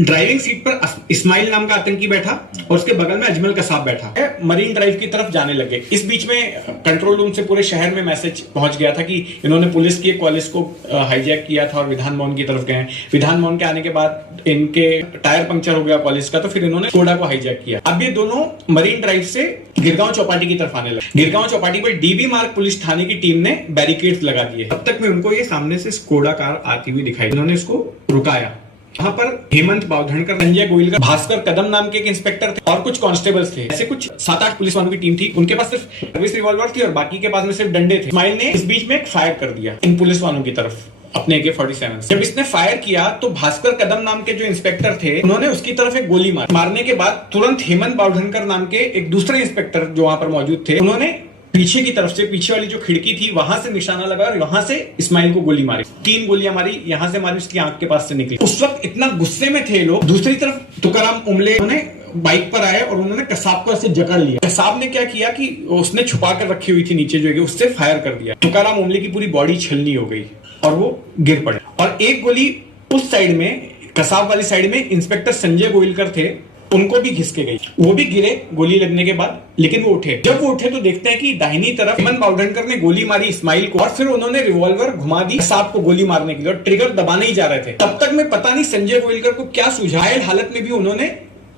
Driving seat पर इस्माइल नाम का आतंकी बैठा और उसके बगल में अजमल कसाब बैठा है। मरीन ड्राइव की तरफ जाने लगे। इस बीच में कंट्रोल रूम से पूरे शहर में मैसेज पहुंच गया था कि इन्होंने पुलिस की कॉलेज को हाईजैक किया था और विधान भवन की तरफ गए। विधान भवन के आने के बाद इनके टायर पंक्चर हो गया कॉलेज का, तो फिर इन्होंने स्कोडा को हाईजैक किया। अब ये दोनों मरीन ड्राइव से गिरगांव चौपाटी की तरफ आने लगे। गिरगांव चौपाटी पर डीबी मार्ग पुलिस थाने की टीम ने बैरिकेड्स लगा दिए। तब तक में उनको ये सामने से स्कोडा कार आती हुई दिखाई। इन्होंने इसको रुकाया। वहां पर हेमंत बावधनकर, संजय गोयल, भास्कर कदम नाम के एक इंस्पेक्टर थे और कुछ कांस्टेबल्स थे। ऐसे कुछ 7-8 पुलिस वालों की टीम थी। उनके पास सिर्फ सर्विस रिवॉल्वर थी और बाकी के पास में सिर्फ डंडे थे। इस्माइल ने इस बीच में फायर कर दिया इन पुलिस वालों की तरफ अपने AK-47। जब इसने फायर किया तो भास्कर कदम नाम के जो इंस्पेक्टर थे उन्होंने उसकी तरफ एक गोली मारी। मारने के बाद तुरंत हेमंत बावधनकर नाम के एक दूसरे इंस्पेक्टर जो वहां पर मौजूद थे, उन्होंने पीछे की तरफ से, पीछे वाली जो खिड़की थी वहां से निशाना लगा और वहां से इस्माइल को गोली मारी। 3 गोलियां मारी, यहां से मारी, उसकी आंख के पास से निकली। उस वक्त इतना गुस्से में थे लोग। दूसरी तरफ तुकाराम उमले उन्होंने बाइक पर आए और उन्होंने कसाब को ऐसे जकड़ लिया। कसाब ने क्या किया कि उसने छुपा कर रखी हुई थी नीचे जो है, उससे फायर कर दिया। तुकाराम उमले की पूरी बॉडी छलनी हो गई और वो गिर पड़े। और एक गोली उस साइड में, कसाब वाली साइड में इंस्पेक्टर संजय गोयलकर थे, उनको भी घिस के गई। वो भी गिरे गोली लगने के बाद, लेकिन वो उठे। जब वो उठे तो देखते हैं कि दाहिनी तरफ हेमंत बावधनकर ने गोली मारी इस्माइल को और फिर उन्होंने रिवॉल्वर घुमा दी कसाब को गोली मारने के लिए और ट्रिगर दबाने ही जा रहे थे। तब तक में पता नहीं संजय गोयलकर को क्या सुझायल हालत में भी उन्होंने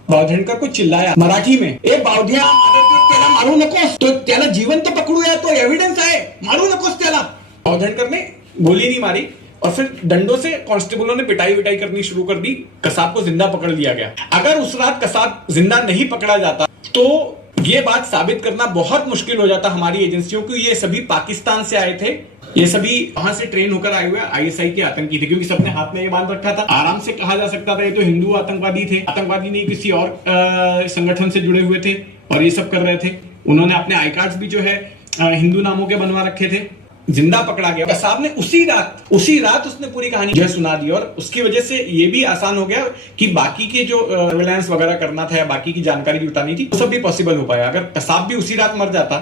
बावधनकर को चिल्लाया मराठी में, ए बावध्या, त्याला मारू नकोस, तो त्याला जिवंत पकडूया, तो एव्हिडन्स आहे, मारू नकोस त्याला। बावधनकर ने गोली नहीं मारी और फिर डंडों से कांस्टेबलों ने पिटाई विटाई करनी शुरू कर दी। कसाब को जिंदा पकड़ लिया गया। अगर उस रात कसाब जिंदा नहीं पकड़ा जाता तो ये बात साबित करना बहुत मुश्किल हो जाता हमारी एजेंसियों को। ये सभी पाकिस्तान से आए थे, ये सभी वहां से ट्रेन होकर आए हुए ISI के आतंकी थे, क्योंकि सबने हाथ में ये बांध रखा था। आराम से कहा जा सकता था ये तो हिंदू आतंकवादी थे, आतंकवादी नहीं किसी और संगठन से जुड़े हुए थे और ये सब कर रहे थे। उन्होंने अपने आई कार्ड्स भी जो है हिंदू नामों के बनवा रखे थे। जिंदा पकड़ा गया। कसाब ने उसी रात उसने पूरी कहानी जो सुना दी और उसकी वजह से ये भी आसान हो गया कि बाकी के जो सर्वेलेंस वगैरह करना था या बाकी की जानकारी जुटानी थी वो सब भी पॉसिबल हो पाया। अगर कसाब भी उसी रात मर जाता